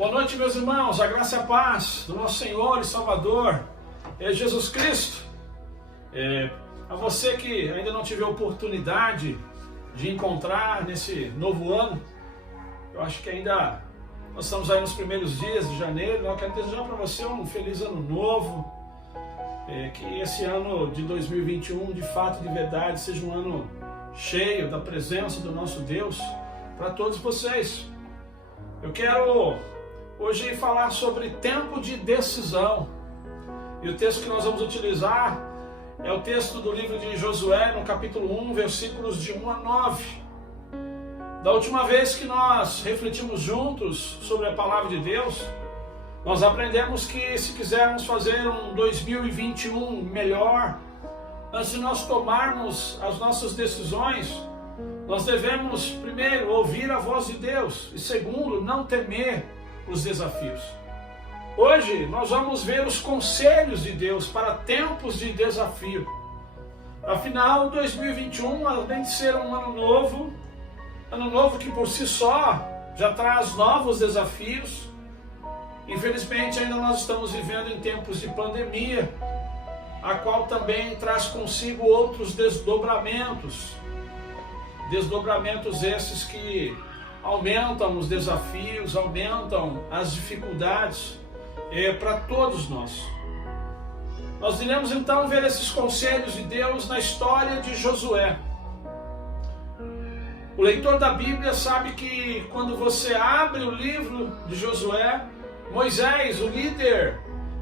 Boa noite, meus irmãos, a graça e a paz do nosso Senhor e Salvador, Jesus Cristo. A você que ainda não tive a oportunidade de encontrar nesse novo ano, eu acho que ainda nós estamos aí nos primeiros dias de janeiro, eu quero desejar para você um feliz ano novo, que esse ano de 2021, de fato, de verdade, seja um ano cheio da presença do nosso Deus para todos vocês. Eu quero hoje falar sobre tempo de decisão. E o texto que nós vamos utilizar é o texto do livro de Josué, no capítulo 1, versículos de 1 a 9. Da última vez que nós refletimos juntos sobre a palavra de Deus, nós aprendemos que se quisermos fazer um 2021 melhor, antes de nós tomarmos as nossas decisões, nós devemos, primeiro, ouvir a voz de Deus e, segundo, não temer os desafios. Hoje nós vamos ver os conselhos de Deus para tempos de desafio. Afinal, 2021, além de ser um ano novo que por si só já traz novos desafios, infelizmente ainda nós estamos vivendo em tempos de pandemia, a qual também traz consigo outros desdobramentos esses que aumentam os desafios, aumentam as dificuldades para todos nós. Nós iremos então ver esses conselhos de Deus na história de Josué. O leitor da Bíblia sabe que quando você abre o livro de Josué, Moisés, o líder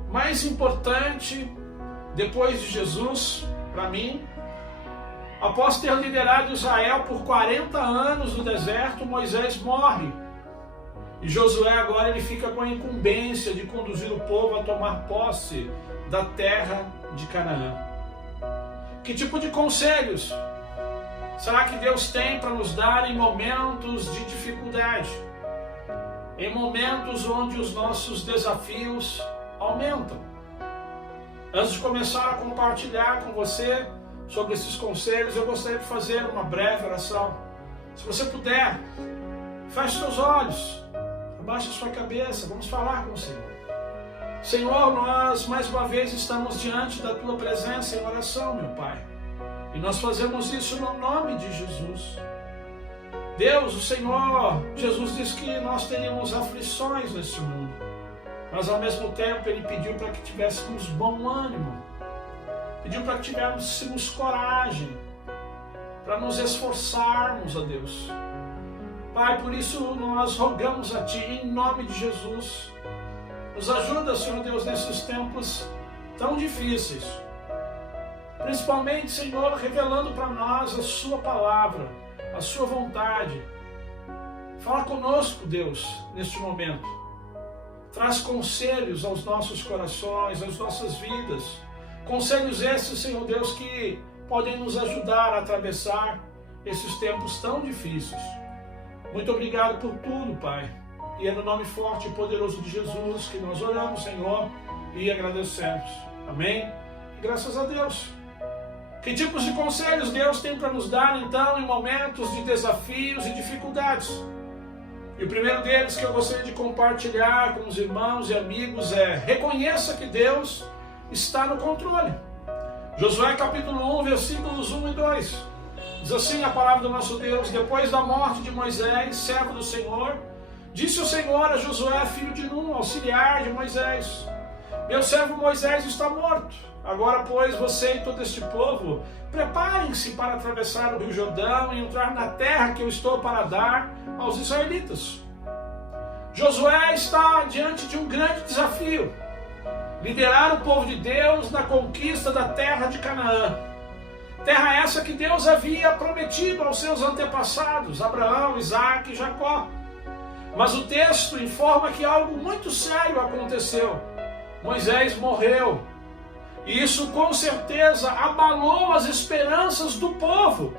mais importante depois de Jesus, para mim, após ter liderado Israel por 40 anos no deserto, Moisés morre. E Josué agora ele fica com a incumbência de conduzir o povo a tomar posse da terra de Canaã. Que tipo de conselhos será que Deus tem para nos dar em momentos de dificuldade? Em momentos onde os nossos desafios aumentam? Antes de começar a compartilhar com você sobre esses conselhos, eu gostaria de fazer uma breve oração. Se você puder, feche seus olhos, abaixe a sua cabeça, vamos falar com o Senhor. Senhor, nós mais uma vez estamos diante da Tua presença em oração, meu Pai. E nós fazemos isso no nome de Jesus. Deus, o Senhor, Jesus disse que nós teríamos aflições neste mundo, mas ao mesmo tempo Ele pediu para que tivéssemos bom ânimo, pediu para que tivéssemos coragem, para nos esforçarmos a Deus. Pai, por isso nós rogamos a Ti, em nome de Jesus, nos ajuda, Senhor Deus, nesses tempos tão difíceis, principalmente, Senhor, revelando para nós a Sua palavra, a Sua vontade. Fala conosco, Deus, neste momento. Traz conselhos aos nossos corações, às nossas vidas. Conselhos esses, Senhor Deus, que podem nos ajudar a atravessar esses tempos tão difíceis. Muito obrigado por tudo, Pai. E é no nome forte e poderoso de Jesus que nós oramos, Senhor, e agradecemos. Amém? E graças a Deus. Que tipos de conselhos Deus tem para nos dar, então, em momentos de desafios e dificuldades? E o primeiro deles que eu gostaria de compartilhar com os irmãos e amigos é: reconheça que Deus está no controle. Josué capítulo 1, versículos 1 e 2. Diz assim a palavra do nosso Deus: depois da morte de Moisés, servo do Senhor, disse o Senhor a Josué, filho de Nun, auxiliar de Moisés: meu servo Moisés está morto. Agora, pois, você e todo este povo, preparem-se para atravessar o rio Jordão e entrar na terra que eu estou para dar aos israelitas. Josué está diante de um grande desafio: liderar o povo de Deus na conquista da terra de Canaã. Terra essa que Deus havia prometido aos seus antepassados, Abraão, Isaque e Jacó. Mas o texto informa que algo muito sério aconteceu. Moisés morreu. E isso com certeza abalou as esperanças do povo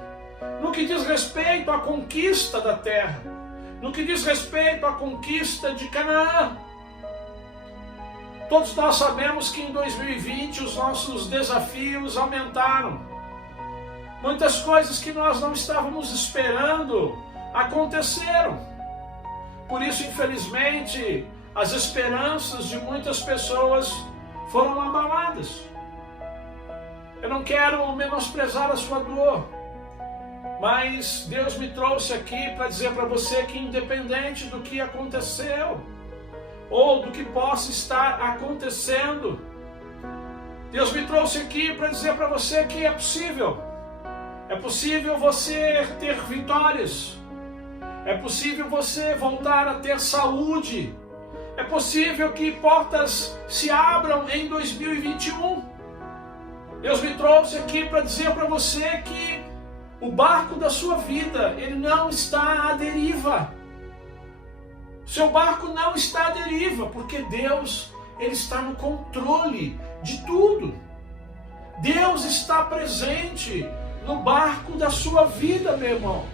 no que diz respeito à conquista da terra, no que diz respeito à conquista de Canaã. Todos nós sabemos que em 2020 os nossos desafios aumentaram. Muitas coisas que nós não estávamos esperando aconteceram. Por isso, infelizmente, as esperanças de muitas pessoas foram abaladas. Eu não quero menosprezar a sua dor, mas Deus me trouxe aqui para dizer para você que, independente do que aconteceu, ou do que possa estar acontecendo, Deus me trouxe aqui para dizer para você que é possível você ter vitórias, é possível você voltar a ter saúde, é possível que portas se abram em 2021. Deus me trouxe aqui para dizer para você que o barco da sua vida, ele não está à deriva. Seu barco não está à deriva, porque Deus, ele está no controle de tudo. Deus está presente no barco da sua vida, meu irmão.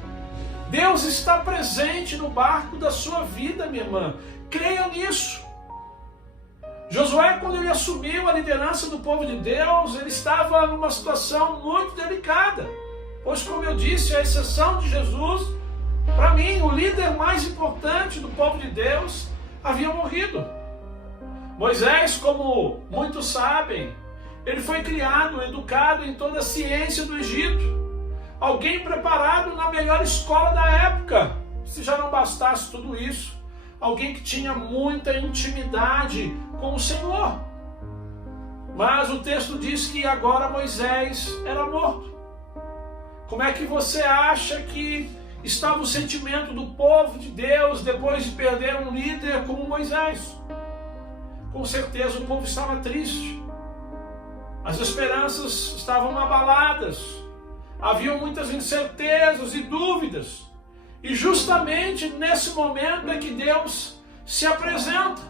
Deus está presente no barco da sua vida, minha irmã. Creia nisso. Josué, quando ele assumiu a liderança do povo de Deus, ele estava numa situação muito delicada. Pois, como eu disse, à exceção de Jesus, para mim, o líder mais importante do povo de Deus havia morrido. Moisés, como muitos sabem, ele foi criado, educado em toda a ciência do Egito. Alguém preparado na melhor escola da época. Se já não bastasse tudo isso, alguém que tinha muita intimidade com o Senhor. Mas o texto diz que agora Moisés era morto. Como é que você acha que estava o sentimento do povo de Deus depois de perder um líder como Moisés? Com certeza o povo estava triste. As esperanças estavam abaladas. Haviam muitas incertezas e dúvidas. E justamente nesse momento é que Deus se apresenta.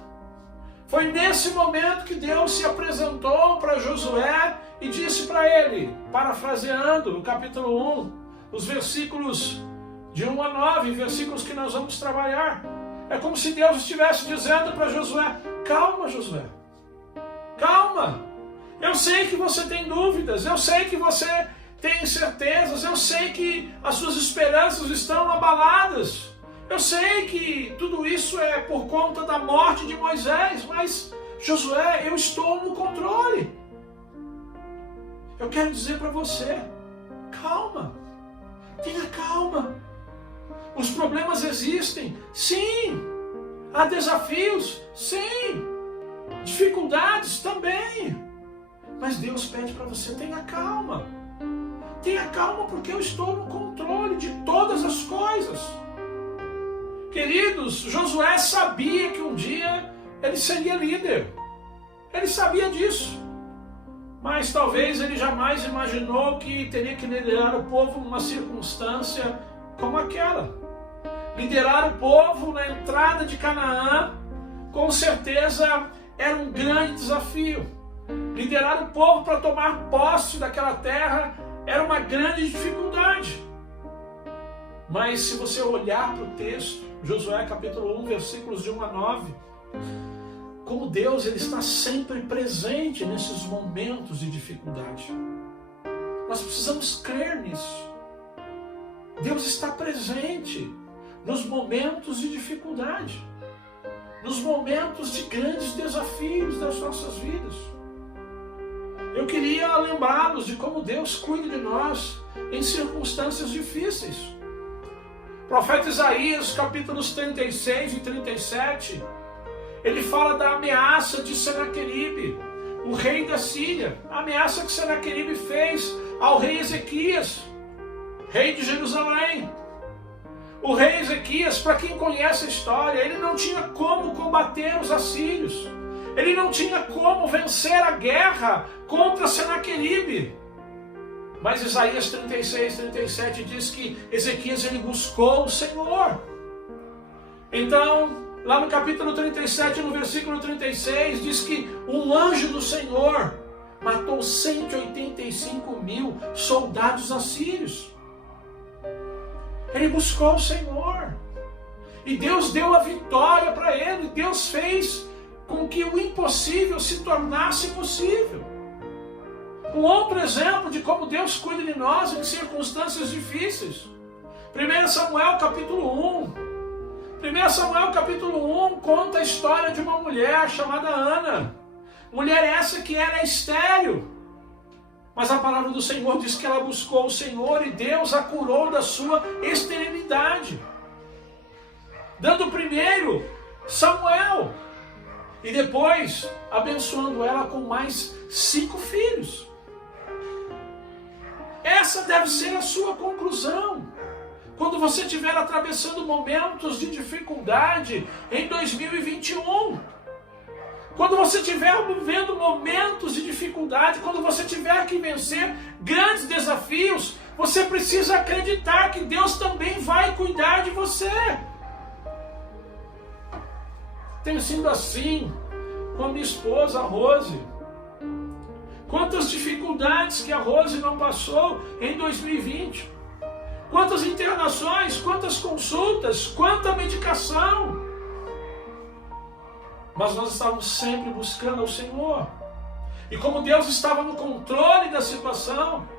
Foi nesse momento que Deus se apresentou para Josué e disse para ele, parafraseando no capítulo 1, os versículos de 1 a 9, versículos que nós vamos trabalhar. É como se Deus estivesse dizendo para Josué: calma, Josué, calma. Eu sei que você tem dúvidas, eu sei que você tem incertezas, eu sei que as suas esperanças estão abaladas. Eu sei que tudo isso é por conta da morte de Moisés, mas, Josué, eu estou no controle. Eu quero dizer para você, calma, tenha calma. Os problemas existem, sim. Há desafios, sim. Dificuldades também. Mas Deus pede para você, tenha calma. Tenha calma porque eu estou no controle de todas as coisas. Queridos, Josué sabia que um dia ele seria líder. Ele sabia disso. Mas talvez ele jamais imaginou que teria que liderar o povo numa circunstância como aquela. Liderar o povo na entrada de Canaã, com certeza, era um grande desafio. Liderar o povo para tomar posse daquela terra era uma grande dificuldade. Mas se você olhar para o texto, Josué capítulo 1, versículos de 1 a 9, como Deus ele está sempre presente nesses momentos de dificuldade. Nós precisamos crer nisso. Deus está presente nos momentos de dificuldade, nos momentos de grandes desafios das nossas vidas. Eu queria lembrá-los de como Deus cuida de nós em circunstâncias difíceis. O profeta Isaías, capítulos 36 e 37, ele fala da ameaça de Senaqueribe, o rei da Síria, a ameaça que Senaqueribe fez ao rei Ezequias, rei de Jerusalém. O rei Ezequias, para quem conhece a história, ele não tinha como combater os assírios, ele não tinha como vencer a guerra contra Senaqueribe. Mas Isaías 36, 37 diz que Ezequias ele buscou o Senhor. Então, lá no capítulo 37, no versículo 36, diz que um anjo do Senhor matou 185 mil soldados assírios. Ele buscou o Senhor. E Deus deu a vitória para ele. Deus fez com que o impossível se tornasse possível. Um outro exemplo de como Deus cuida de nós em circunstâncias difíceis. 1 Samuel capítulo 1. 1 Samuel capítulo 1 conta a história de uma mulher chamada Ana. Mulher essa que era estéril. Mas a palavra do Senhor diz que ela buscou o Senhor e Deus a curou da sua esterilidade. Dando primeiro Samuel. E depois abençoando ela com mais 5 filhos. Essa deve ser a sua conclusão. Quando você estiver atravessando momentos de dificuldade em 2021. Quando você estiver vivendo momentos de dificuldade, quando você tiver que vencer grandes desafios, você precisa acreditar que Deus também vai cuidar de você. Tem sido assim com a minha esposa, a Rose. Quantas dificuldades que a Rose não passou em 2020. Quantas internações, quantas consultas, quanta medicação. Mas nós estávamos sempre buscando ao Senhor. E como Deus estava no controle da situação,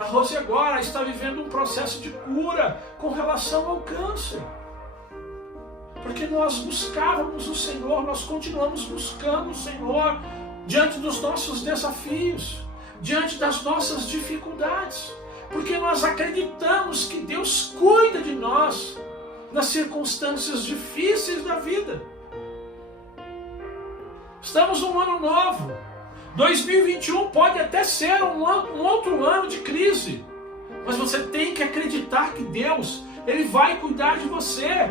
a Rose agora está vivendo um processo de cura com relação ao câncer. Porque nós buscávamos o Senhor, nós continuamos buscando o Senhor diante dos nossos desafios, diante das nossas dificuldades. Porque nós acreditamos que Deus cuida de nós nas circunstâncias difíceis da vida. Estamos num ano novo. 2021 pode até ser um outro ano de crise. Mas você tem que acreditar que Deus, Ele vai cuidar de você.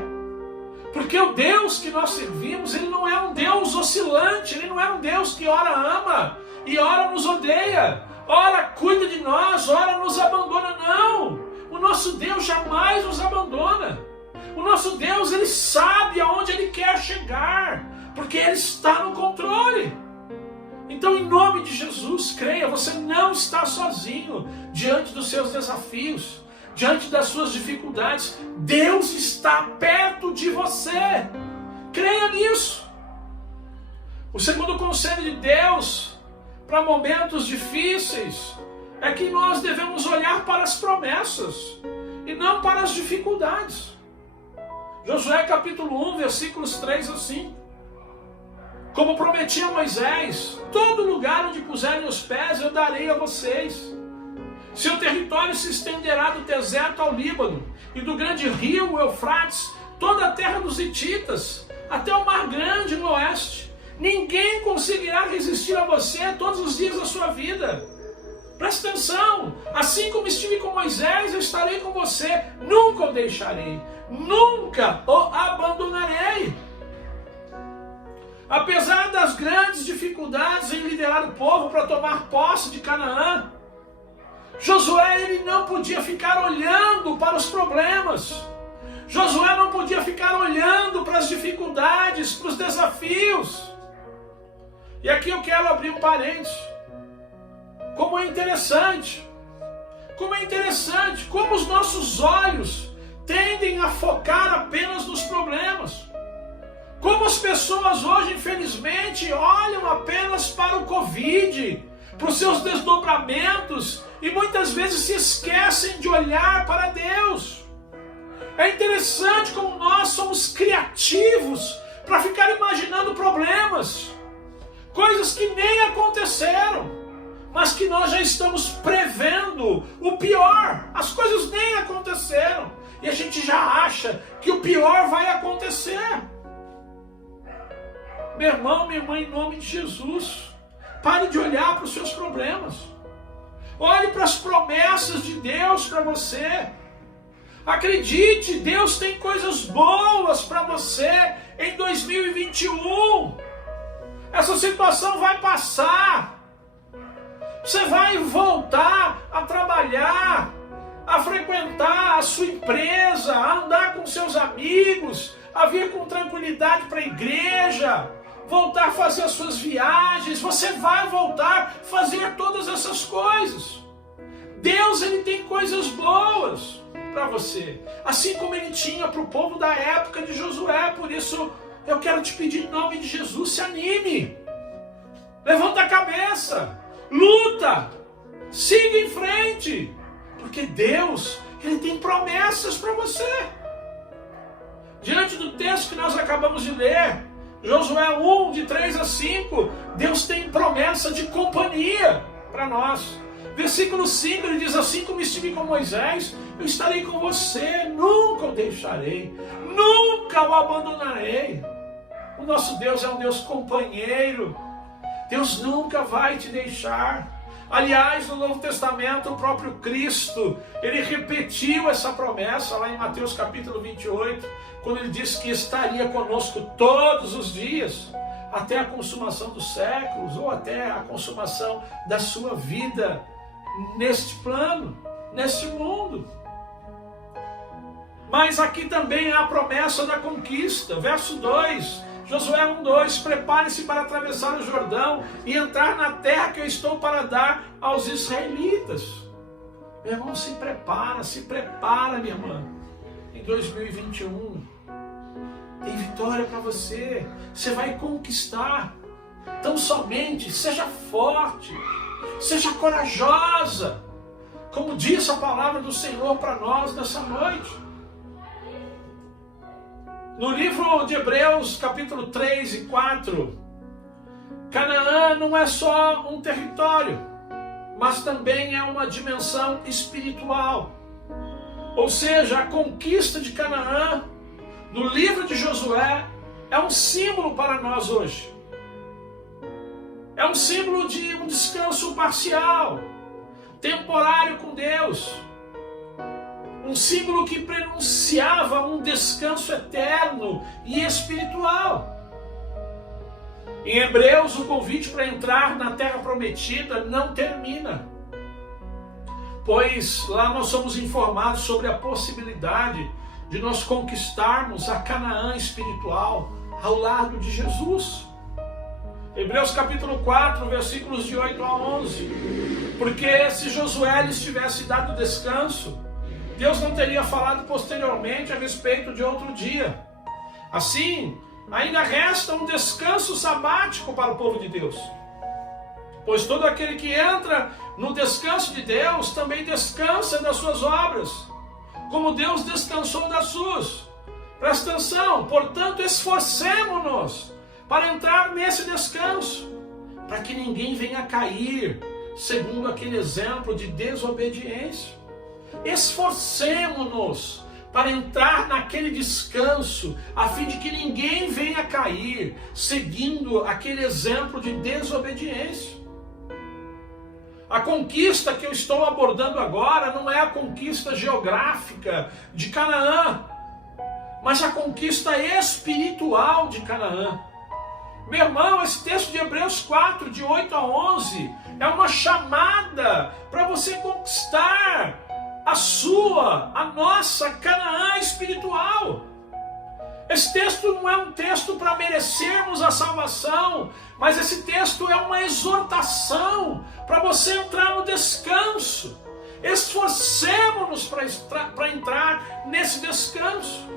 Porque o Deus que nós servimos, Ele não é um Deus oscilante. Ele não é um Deus que ora ama e ora nos odeia. Ora cuida de nós, ora nos abandona. Não! O nosso Deus jamais nos abandona. O nosso Deus, Ele sabe aonde Ele quer chegar. Porque Ele está no controle. Então, em nome de Jesus, creia, você não está sozinho diante dos seus desafios, diante das suas dificuldades. Deus está perto de você. Creia nisso. O segundo conselho de Deus para momentos difíceis é que nós devemos olhar para as promessas e não para as dificuldades. Josué capítulo 1, versículos 3 a 5. Como prometi a Moisés, todo lugar onde puserem os pés eu darei a vocês. Seu território se estenderá do deserto ao Líbano, e do grande rio, o Eufrates, toda a terra dos hititas, até o mar grande no oeste. Ninguém conseguirá resistir a você todos os dias da sua vida. Presta atenção, assim como estive com Moisés, eu estarei com você, nunca o deixarei, nunca o abandonarei. Apesar das grandes dificuldades em liderar o povo para tomar posse de Canaã, Josué ele não podia ficar olhando para os problemas. Josué não podia ficar olhando para as dificuldades, para os desafios. E aqui eu quero abrir um parênteses. Como é interessante, como os nossos olhos tendem a focar apenas nos problemas. Como as pessoas hoje, infelizmente, olham apenas para o Covid, para os seus desdobramentos, e muitas vezes se esquecem de olhar para Deus. É interessante como nós somos criativos para ficar imaginando problemas, coisas que nem aconteceram, mas que nós já estamos prevendo o pior. As coisas nem aconteceram, e a gente já acha que o pior vai acontecer. Meu irmão, minha irmã, em nome de Jesus, pare de olhar para os seus problemas. Olhe para as promessas de Deus para você. Acredite, Deus tem coisas boas para você em 2021. Essa situação vai passar. Você vai voltar a trabalhar, a frequentar a sua empresa, a andar com seus amigos, a vir com tranquilidade para a igreja, voltar a fazer as suas viagens. Você vai voltar a fazer todas essas coisas. Deus, Ele tem coisas boas para você, assim como Ele tinha para o povo da época de Josué. Por isso eu quero te pedir em nome de Jesus, se anime, levanta a cabeça, luta, siga em frente, porque Deus, Ele tem promessas para você. Diante do texto que nós acabamos de ler, Josué 1, de 3 a 5, Deus tem promessa de companhia para nós. Versículo 5, ele diz: assim como estive com Moisés, eu estarei com você, nunca o deixarei, nunca o abandonarei. O nosso Deus é um Deus companheiro. Deus nunca vai te deixar. Aliás, no Novo Testamento, o próprio Cristo, ele repetiu essa promessa lá em Mateus capítulo 28, quando ele disse que estaria conosco todos os dias, até a consumação dos séculos, ou até a consumação da sua vida neste plano, neste mundo. Mas aqui também há a promessa da conquista. Verso 2, Josué 1:2, prepare-se para atravessar o Jordão e entrar na terra que eu estou para dar aos israelitas. Meu irmão, se prepara, minha irmã. Em 2021, tem vitória para você. Você vai conquistar. Então somente seja forte, seja corajosa, como diz a palavra do Senhor para nós nessa noite. No livro de Hebreus, capítulo 3 e 4, Canaã não é só um território, mas também é uma dimensão espiritual. Ou seja, a conquista de Canaã, no livro de Josué, é um símbolo para nós hoje. É um símbolo de um descanso parcial, temporário com Deus. Um símbolo que prenunciava um descanso eterno e espiritual. Em Hebreus, o convite para entrar na terra prometida não termina, pois lá nós somos informados sobre a possibilidade de nós conquistarmos a Canaã espiritual ao lado de Jesus. Hebreus capítulo 4, versículos de 8 a 11. Porque se Josué lhes tivesse dado descanso, Deus não teria falado posteriormente a respeito de outro dia. Assim, ainda resta um descanso sabático para o povo de Deus. Pois todo aquele que entra no descanso de Deus também descansa das suas obras, como Deus descansou das suas. Presta atenção, portanto, esforcemo-nos para entrar nesse descanso, para que ninguém venha a cair, segundo aquele exemplo de desobediência. Esforcemo-nos para entrar naquele descanso, a fim de que ninguém venha a cair, seguindo aquele exemplo de desobediência. A conquista que eu estou abordando agora não é a conquista geográfica de Canaã, mas a conquista espiritual de Canaã. Meu irmão, esse texto de Hebreus 4, de 8 a 11, é uma chamada para você conquistar a nossa Canaã espiritual. Esse texto não é um texto para merecermos a salvação, mas esse texto é uma exortação para você entrar no descanso. Esforcemo-nos para entrar nesse descanso,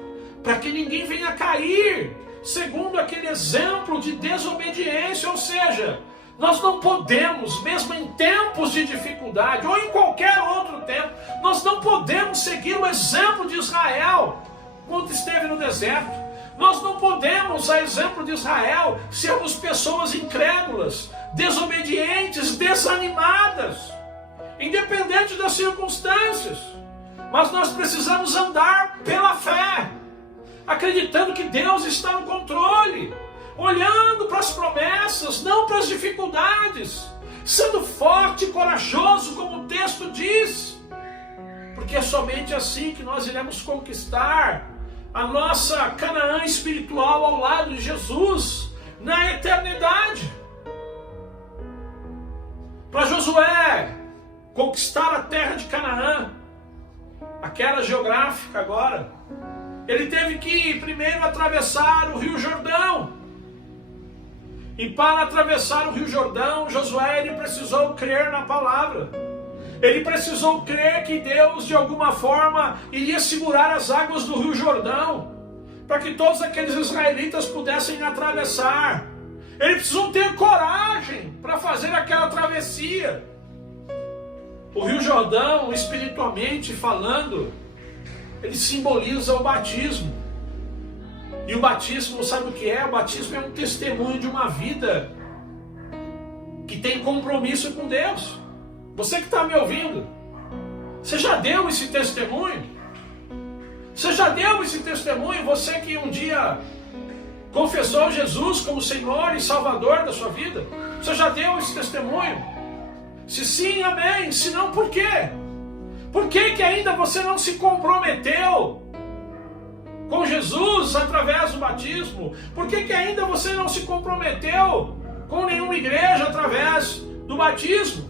para que ninguém venha cair, segundo aquele exemplo de desobediência. Ou seja, nós não podemos, mesmo em tempos de dificuldade, ou em qualquer outro tempo, nós não podemos seguir o exemplo de Israel, quando esteve no deserto. Nós não podemos, a exemplo de Israel, sermos pessoas incrédulas, desobedientes, desanimadas, independente das circunstâncias. Mas nós precisamos andar pela fé, acreditando que Deus está no controle, olhando para as promessas, não para as dificuldades, sendo forte e corajoso, como o texto diz, porque é somente assim que nós iremos conquistar a nossa Canaã espiritual ao lado de Jesus na eternidade. Para Josué conquistar a terra de Canaã, aquela geográfica agora, ele teve que primeiro atravessar o Rio Jordão. E para atravessar o Rio Jordão, Josué ele precisou crer na palavra. Ele precisou crer que Deus de alguma forma iria segurar as águas do Rio Jordão, para que todos aqueles israelitas pudessem atravessar. Ele precisou ter coragem para fazer aquela travessia. O Rio Jordão, espiritualmente falando, ele simboliza o batismo. E o batismo, sabe o que é? O batismo é um testemunho de uma vida que tem compromisso com Deus. Você que está me ouvindo, você já deu esse testemunho? Você já deu esse testemunho? Você que um dia confessou Jesus como Senhor e Salvador da sua vida? Você já deu esse testemunho? Se sim, amém. Se não, por quê? Por que que ainda você não se comprometeu com Jesus através do batismo? Por que que ainda você não se comprometeu com nenhuma igreja através do batismo?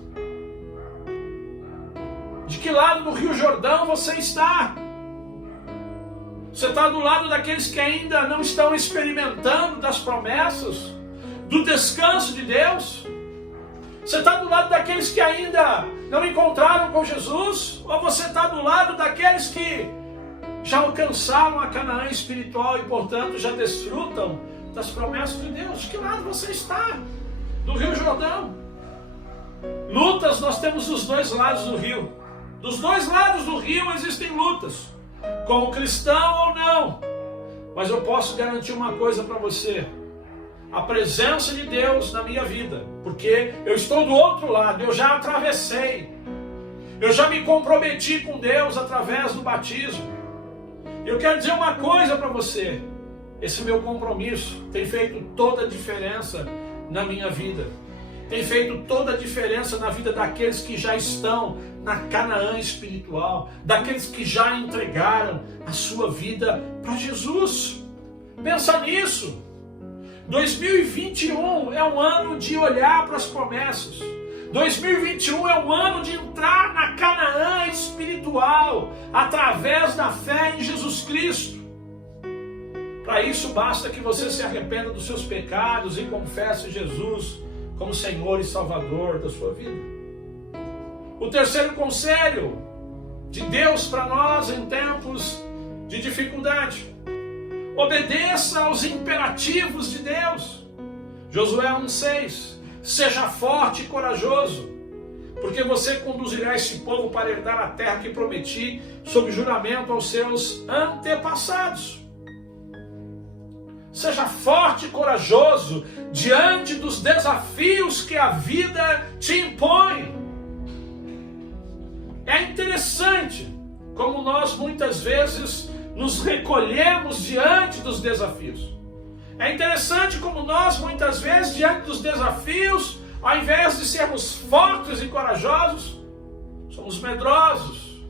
De que lado do Rio Jordão você está? Você está do lado daqueles que ainda não estão experimentando das promessas, do descanso de Deus? Você está do lado daqueles que ainda não encontraram com Jesus? Ou você está do lado daqueles que já alcançaram a Canaã espiritual e, portanto, já desfrutam das promessas de Deus? De que lado você está do Rio Jordão? Lutas nós temos dos dois lados do rio. Dos dois lados do rio existem lutas, como cristão ou não. Mas eu posso garantir uma coisa para você: a presença de Deus na minha vida, porque eu estou do outro lado, eu já atravessei, eu já me comprometi com Deus através do batismo. Eu quero dizer uma coisa para você: esse meu compromisso tem feito toda a diferença na minha vida, tem feito toda a diferença na vida daqueles que já estão na Canaã espiritual, daqueles que já entregaram a sua vida para Jesus. Pensa nisso. 2021 é um ano de olhar para as promessas. 2021 é um ano de entrar na Canaã espiritual através da fé em Jesus Cristo. Para isso basta que você se arrependa dos seus pecados e confesse Jesus como Senhor e Salvador da sua vida. O terceiro conselho de Deus para nós em tempos de dificuldade: obedeça aos imperativos de Deus. Josué 1,6: seja forte e corajoso, porque você conduzirá esse povo para herdar a terra que prometi sob juramento aos seus antepassados. Seja forte e corajoso diante dos desafios que a vida te impõe. É interessante como nós muitas vezes nos recolhemos diante dos desafios. É interessante como nós muitas vezes diante dos desafios, ao invés de sermos fortes e corajosos, somos medrosos,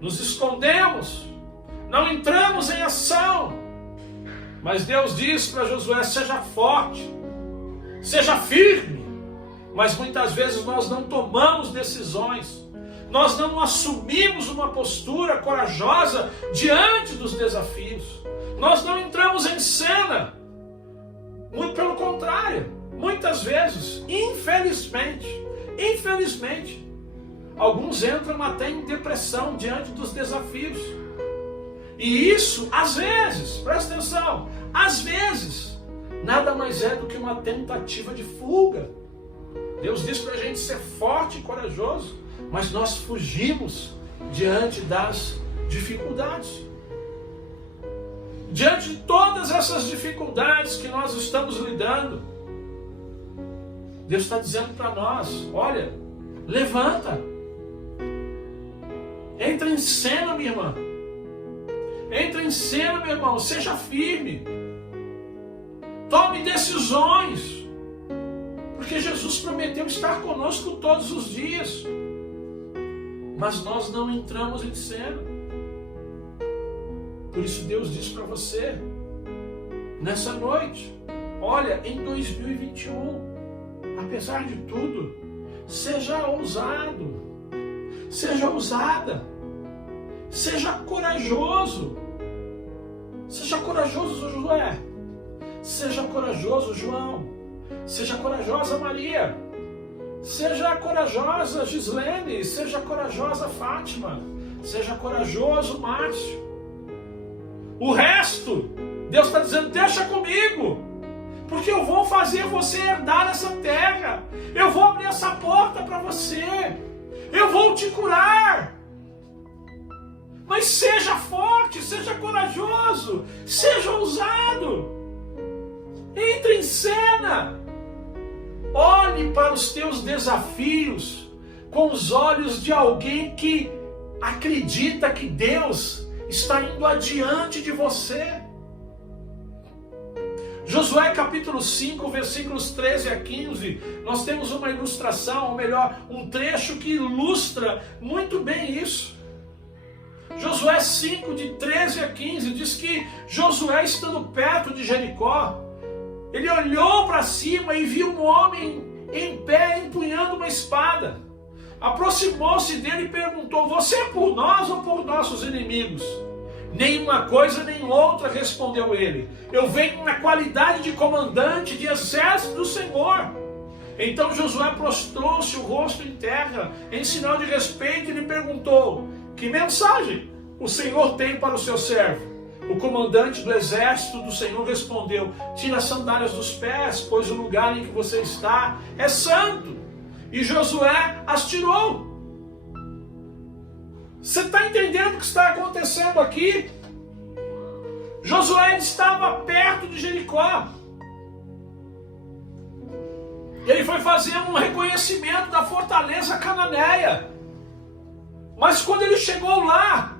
nos escondemos, não entramos em ação. Mas Deus diz para Josué: seja forte, seja firme. Mas muitas vezes nós não tomamos decisões, nós não assumimos uma postura corajosa diante dos desafios, nós não entramos em cena. Muito pelo contrário, muitas vezes, infelizmente, alguns entram até em depressão diante dos desafios. E isso, às vezes, presta atenção, às vezes, nada mais é do que uma tentativa de fuga. Deus diz para a gente ser forte e corajoso, mas nós fugimos diante das dificuldades. Diante de todas essas dificuldades que nós estamos lidando, Deus está dizendo para nós: olha, levanta, entra em cena, minha irmã. Entra em cena, meu irmão, seja firme. Tome decisões. Porque Jesus prometeu estar conosco todos os dias. Mas nós não entramos em cena. Por isso Deus diz para você, nessa noite: olha, em 2021, apesar de tudo, seja ousado, seja ousada, seja corajoso. Seja corajoso, Josué. Seja corajoso, João. Seja corajosa, Maria. Seja corajosa, Gislene. Seja corajosa, Fátima. Seja corajoso, Márcio. O resto, Deus está dizendo: deixa comigo, porque eu vou fazer você herdar essa terra. Eu vou abrir essa porta para você. Eu vou te curar. Mas seja forte, seja corajoso, seja ousado. Entre em cena. Olhe para os teus desafios com os olhos de alguém que acredita que Deus está indo adiante de você. Josué capítulo 5, versículos 13 a 15, nós temos uma ilustração, ou melhor, um trecho que ilustra muito bem isso. Josué 5, de 13 a 15, diz que Josué, estando perto de Jericó, ele olhou para cima e viu um homem em pé empunhando uma espada. Aproximou-se dele e perguntou: você é por nós ou por nossos inimigos? Nenhuma coisa nem outra, respondeu ele. Eu venho na qualidade de comandante de exército do Senhor. Então Josué prostrou-se o rosto em terra, em sinal de respeito, e lhe perguntou: que mensagem o Senhor tem para o seu servo? O comandante do exército do Senhor respondeu: tira as sandálias dos pés, pois o lugar em que você está é santo. E Josué as tirou. Você está entendendo o que está acontecendo aqui? Josué estava perto de Jericó. Ele foi fazer um reconhecimento da fortaleza cananeia. Mas quando ele chegou lá,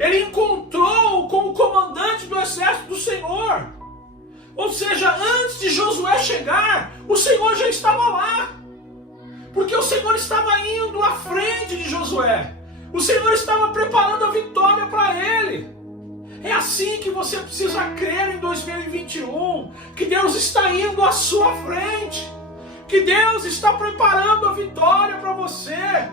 ele encontrou com o comandante do exército do Senhor. Ou seja, antes de Josué chegar, o Senhor já estava lá. Porque o Senhor estava indo à frente de Josué. O Senhor estava preparando a vitória para ele. É assim que você precisa crer em 2021, que Deus está indo à sua frente, que Deus está preparando a vitória para você,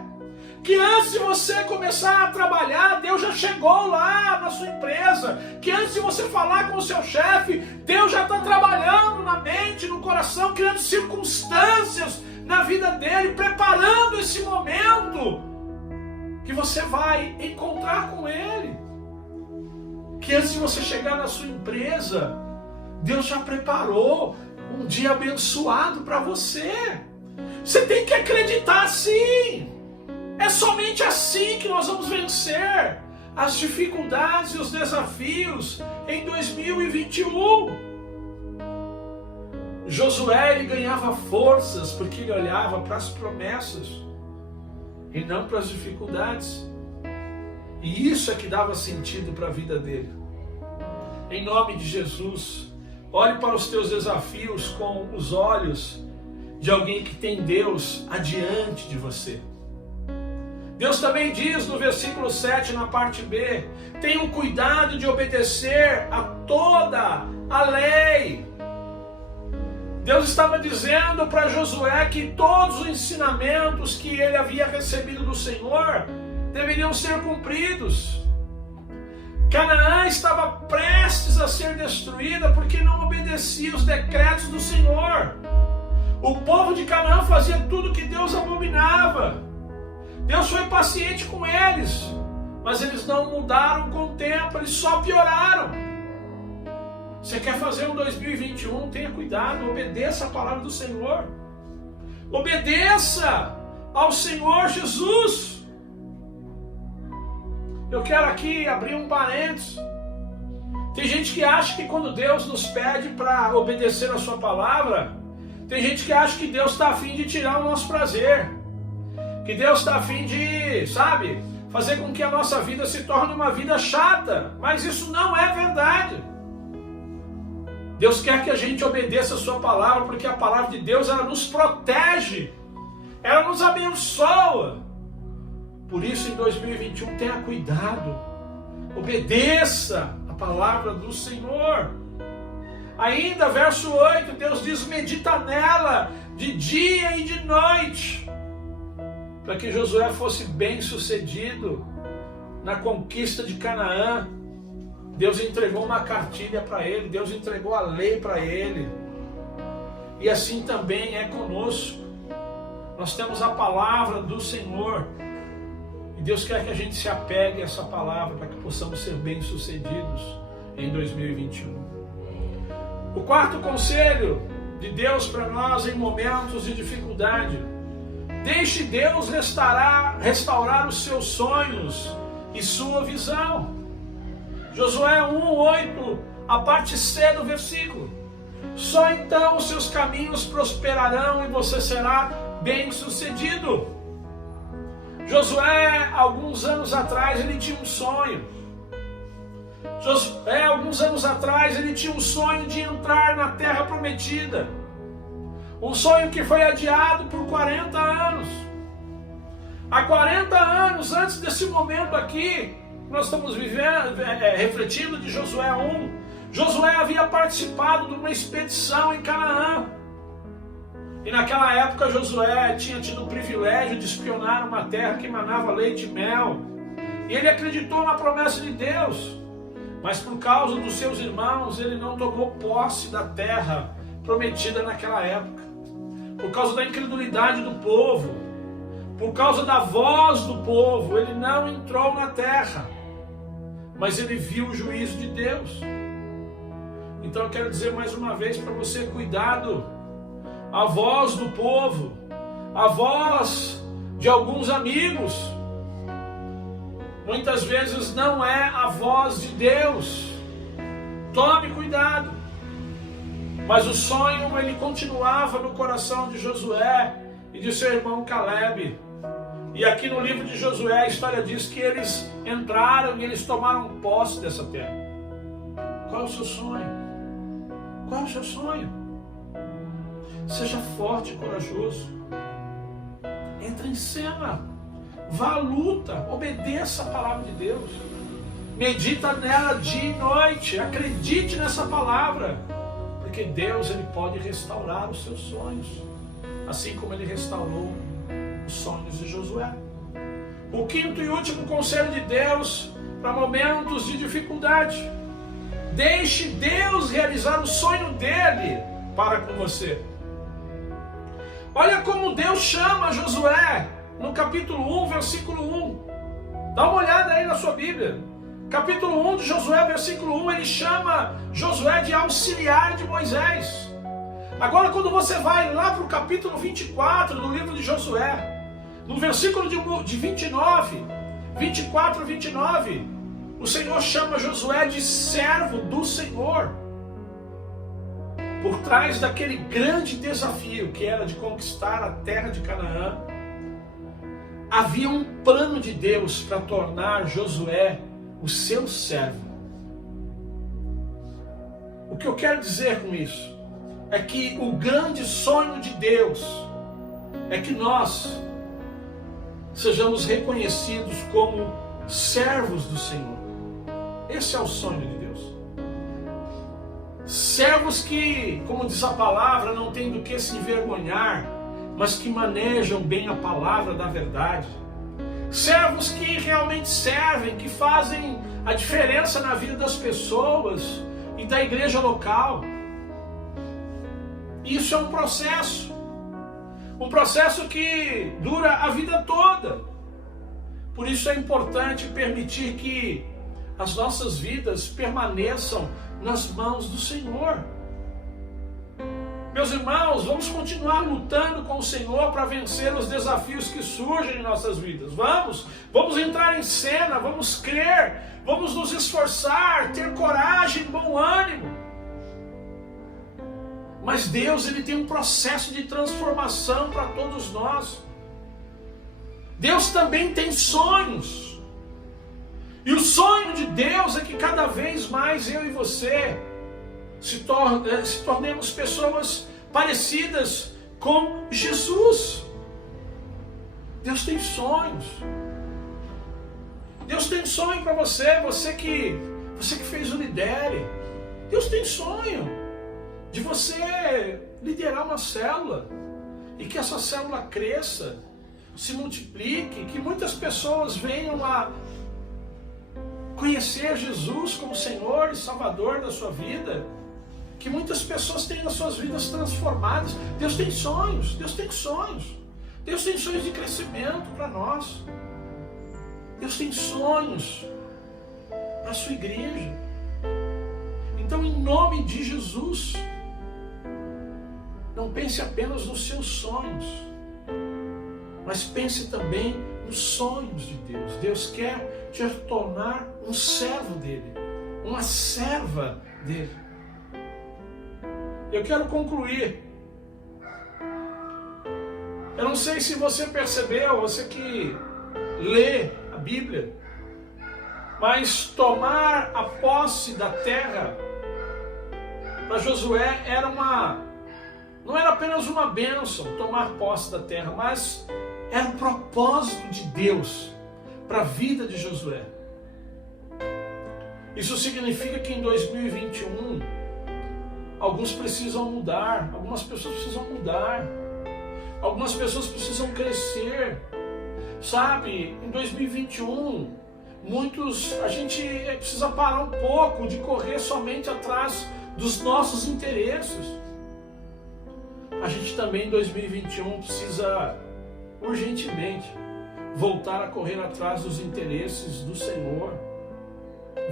que antes de você começar a trabalhar, Deus já chegou lá na sua empresa, que antes de você falar com o seu chefe, Deus já está trabalhando na mente, no coração, criando circunstâncias na vida dele, preparando esse momento que você vai encontrar com ele. Que antes de você chegar na sua empresa, Deus já preparou um dia abençoado para você. Você tem que acreditar sim. É somente assim que nós vamos vencer as dificuldades e os desafios em 2021. Josué, ele ganhava forças porque ele olhava para as promessas e não para as dificuldades. E isso é que dava sentido para a vida dele. Em nome de Jesus, olhe para os teus desafios com os olhos de alguém que tem Deus adiante de você. Deus também diz no versículo 7, na parte B, tenham cuidado de obedecer a toda a lei. Deus estava dizendo para Josué que todos os ensinamentos que ele havia recebido do Senhor deveriam ser cumpridos. Canaã estava prestes a ser destruída porque não obedecia os decretos do Senhor. O povo de Canaã fazia tudo que Deus abominava. Deus foi paciente com eles, mas eles não mudaram com o tempo, eles só pioraram. Você quer fazer um 2021, tenha cuidado, obedeça a palavra do Senhor. Obedeça ao Senhor Jesus. Eu quero aqui abrir um parênteses. Tem gente que acha que quando Deus nos pede para obedecer a sua palavra, tem gente que acha que Deus está a fim de tirar o nosso prazer. Que Deus está a fim de, fazer com que a nossa vida se torne uma vida chata. Mas isso não é verdade. Deus quer que a gente obedeça a sua palavra, porque a palavra de Deus, ela nos protege, ela nos abençoa. Por isso, em 2021, tenha cuidado, obedeça a palavra do Senhor. Ainda, verso 8, Deus diz, medita nela de dia e de noite, para que Josué fosse bem sucedido na conquista de Canaã. Deus entregou uma cartilha para ele, Deus entregou a lei para ele. E assim também é conosco. Nós temos a palavra do Senhor. E Deus quer que a gente se apegue a essa palavra para que possamos ser bem-sucedidos em 2021. O quarto conselho de Deus para nós em momentos de dificuldade: deixe Deus restaurar os seus sonhos e sua visão. Josué 1:8, a parte C do versículo. Só então os seus caminhos prosperarão e você será bem-sucedido. Josué, alguns anos atrás, ele tinha um sonho. Josué, alguns anos atrás, ele tinha um sonho de entrar na terra prometida. Um sonho que foi adiado por 40 anos. Há 40 anos antes desse momento aqui, nós estamos vivendo, refletindo de Josué 1, Josué havia participado de uma expedição em Canaã. E naquela época Josué tinha tido o privilégio de espionar uma terra que emanava leite e mel. E ele acreditou na promessa de Deus. Mas por causa dos seus irmãos, ele não tomou posse da terra prometida naquela época. Por causa da incredulidade do povo, por causa da voz do povo, ele não entrou na terra. Mas ele viu o juízo de Deus. Então eu quero dizer mais uma vez para você, cuidado. A voz do povo, a voz de alguns amigos, muitas vezes não é a voz de Deus. Tome cuidado. Mas o sonho, ele continuava no coração de Josué e de seu irmão Caleb. E aqui no livro de Josué a história diz que eles entraram e eles tomaram posse dessa terra. Qual é o seu sonho? Qual é o seu sonho? Seja forte e corajoso. Entre em cena. Vá à luta. Obedeça a palavra de Deus. Medita nela dia e noite. Acredite nessa palavra. Porque Deus, ele pode restaurar os seus sonhos. Assim como ele restaurou os sonhos de Josué. O quinto e último conselho de Deus para momentos de dificuldade. Deixe Deus realizar o sonho dele para com você. Olha como Deus chama Josué no capítulo 1, versículo 1. Dá uma olhada aí na sua Bíblia. Capítulo 1 de Josué, versículo 1, ele chama Josué de auxiliar de Moisés. Agora, quando você vai lá para o capítulo 24 do livro de Josué, no versículo de 29, 24 e 29, o Senhor chama Josué de servo do Senhor. Por trás daquele grande desafio que era de conquistar a terra de Canaã, havia um plano de Deus para tornar Josué o seu servo. O que eu quero dizer com isso é que o grande sonho de Deus é que nós sejamos reconhecidos como servos do Senhor. Esse é o sonho de Deus. Servos que, como diz a palavra, não têm do que se envergonhar, mas que manejam bem a palavra da verdade. Servos que realmente servem, que fazem a diferença na vida das pessoas e da igreja local. Isso é um processo que dura a vida toda. Por isso é importante permitir que as nossas vidas permaneçam nas mãos do Senhor. Meus irmãos, vamos continuar lutando com o Senhor para vencer os desafios que surgem em nossas vidas. Vamos entrar em cena, vamos crer, vamos nos esforçar, ter coragem, bom ânimo. Mas Deus, ele tem um processo de transformação para todos nós. Deus também tem sonhos. E o sonho de Deus é que cada vez mais eu e você se tornemos pessoas parecidas com Jesus. Deus tem sonhos. Deus tem sonho para você, você que fez o Lidere. Deus tem sonho de você liderar uma célula e que essa célula cresça, se multiplique, que muitas pessoas venham a conhecer Jesus como Senhor e Salvador da sua vida, que muitas pessoas tenham as suas vidas transformadas. Deus tem sonhos, Deus tem sonhos. Deus tem sonhos de crescimento para nós. Deus tem sonhos para a sua igreja. Então, em nome de Jesus, não pense apenas nos seus sonhos, mas pense também os sonhos de Deus. Deus quer te tornar um servo dele, uma serva dele. Eu quero concluir. Eu não sei se você percebeu, você que lê a Bíblia, mas tomar a posse da terra para Josué não era apenas uma bênção tomar posse da terra, mas era um propósito de Deus para a vida de Josué. Isso significa que em 2021 alguns precisam mudar, algumas pessoas precisam mudar, algumas pessoas precisam crescer. Sabe, em 2021, a gente precisa parar um pouco de correr somente atrás dos nossos interesses. A gente também em 2021 precisa urgentemente voltar a correr atrás dos interesses do Senhor,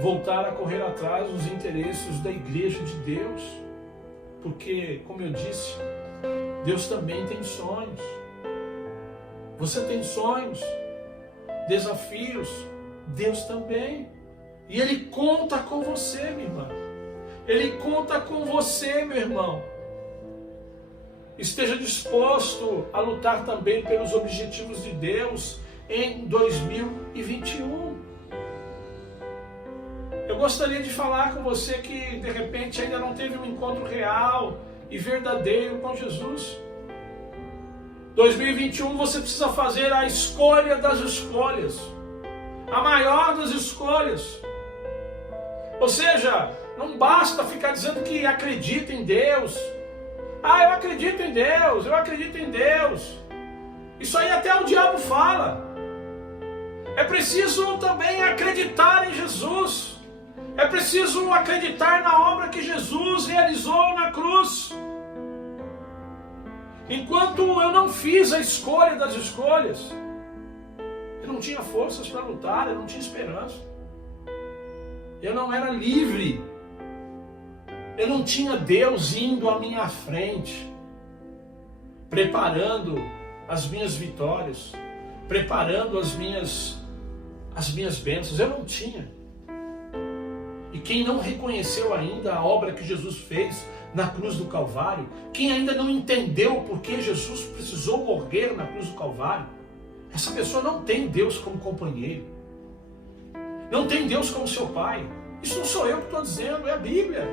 voltar a correr atrás dos interesses da igreja de Deus, porque, como eu disse, Deus também tem sonhos. Você tem sonhos, desafios, Deus também. E Ele conta com você, minha irmã. Ele conta com você, meu irmão. Esteja disposto a lutar também pelos objetivos de Deus em 2021. Eu gostaria de falar com você que de repente ainda não teve um encontro real e verdadeiro com Jesus. 2021 você precisa fazer a escolha das escolhas, a maior das escolhas. Ou seja, não basta ficar dizendo que acredita em Deus. Ah, eu acredito em Deus, eu acredito em Deus. Isso aí até o diabo fala. É preciso também acreditar em Jesus. É preciso acreditar na obra que Jesus realizou na cruz. Enquanto eu não fiz a escolha das escolhas, eu não tinha forças para lutar, eu não tinha esperança. Eu não era livre. Eu não tinha Deus indo à minha frente, preparando as minhas vitórias, preparando as minhas bênçãos. Eu não tinha. E quem não reconheceu ainda a obra que Jesus fez na cruz do Calvário, quem ainda não entendeu por que Jesus precisou morrer na cruz do Calvário, essa pessoa não tem Deus como companheiro, não tem Deus como seu pai. Isso não sou eu que estou dizendo, é a Bíblia.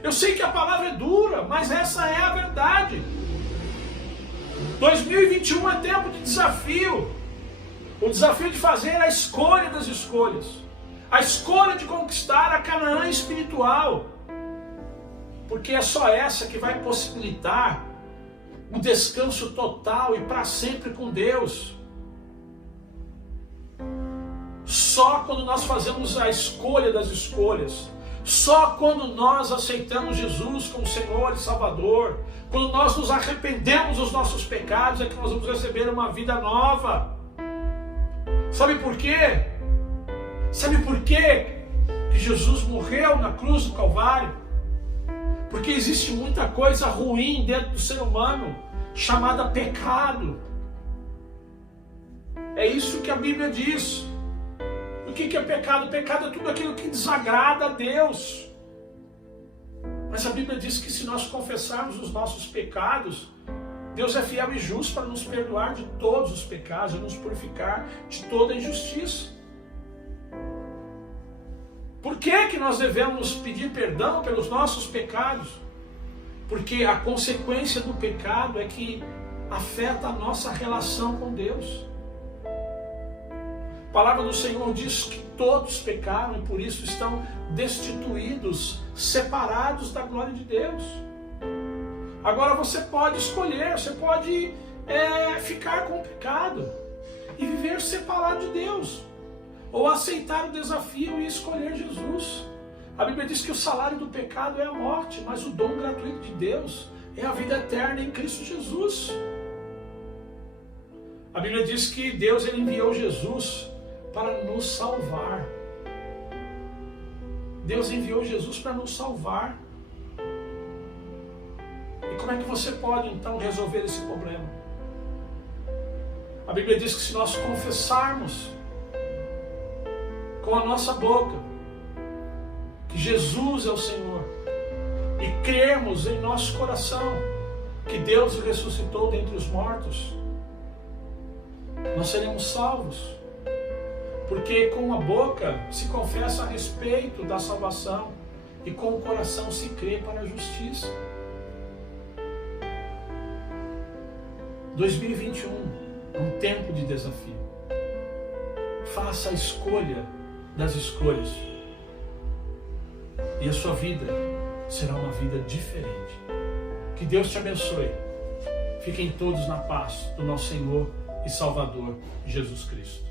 Eu sei que a palavra é dura, mas essa é a verdade. 2021 é tempo de desafio, o desafio de fazer a escolha das escolhas, a escolha de conquistar a Canaã espiritual, porque é só essa que vai possibilitar um descanso total e para sempre com Deus. Só quando nós fazemos a escolha das escolhas, só quando nós aceitamos Jesus como Senhor e Salvador, quando nós nos arrependemos dos nossos pecados, é que nós vamos receber uma vida nova. Sabe por quê? Sabe por quê que Jesus morreu na cruz do Calvário? Porque existe muita coisa ruim dentro do ser humano, chamada pecado. É isso que a Bíblia diz. O que é pecado? Pecado é tudo aquilo que desagrada a Deus. Mas a Bíblia diz que se nós confessarmos os nossos pecados, Deus é fiel e justo para nos perdoar de todos os pecados e nos purificar de toda injustiça. Por que nós devemos pedir perdão pelos nossos pecados? Porque a consequência do pecado é que afeta a nossa relação com Deus. A palavra do Senhor diz que todos pecaram e por isso estão destituídos, separados da glória de Deus. Agora você pode escolher, você pode ficar com o pecado e viver separado de Deus, ou aceitar o desafio e escolher Jesus. A Bíblia diz que o salário do pecado é a morte, mas o dom gratuito de Deus é a vida eterna em Cristo Jesus. A Bíblia diz que Deus ele enviou Jesus para nos salvar. Deus enviou Jesus para nos salvar. E como é que você pode então resolver esse problema? A Bíblia diz que se nós confessarmos com a nossa boca que Jesus é o Senhor e crermos em nosso coração que Deus o ressuscitou dentre os mortos, nós seremos salvos. Porque com a boca se confessa a respeito da salvação e com o coração se crê para a justiça. 2021 é um tempo de desafio. Faça a escolha das escolhas e a sua vida será uma vida diferente. Que Deus te abençoe. Fiquem todos na paz do nosso Senhor e Salvador Jesus Cristo.